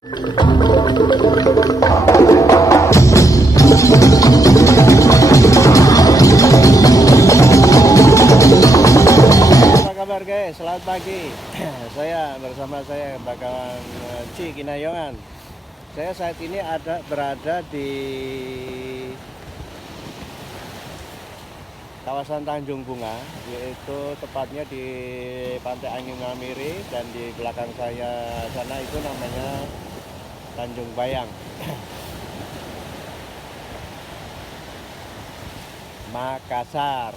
Apa kabar guys? Selamat pagi. Bersama saya bakalan Ci Kinayongan. Saya saat ini berada di kawasan Tanjung Bunga, yaitu tepatnya di Pantai Angin Mamiri, dan di belakang saya sana itu namanya Tanjung Bayang. Makassar.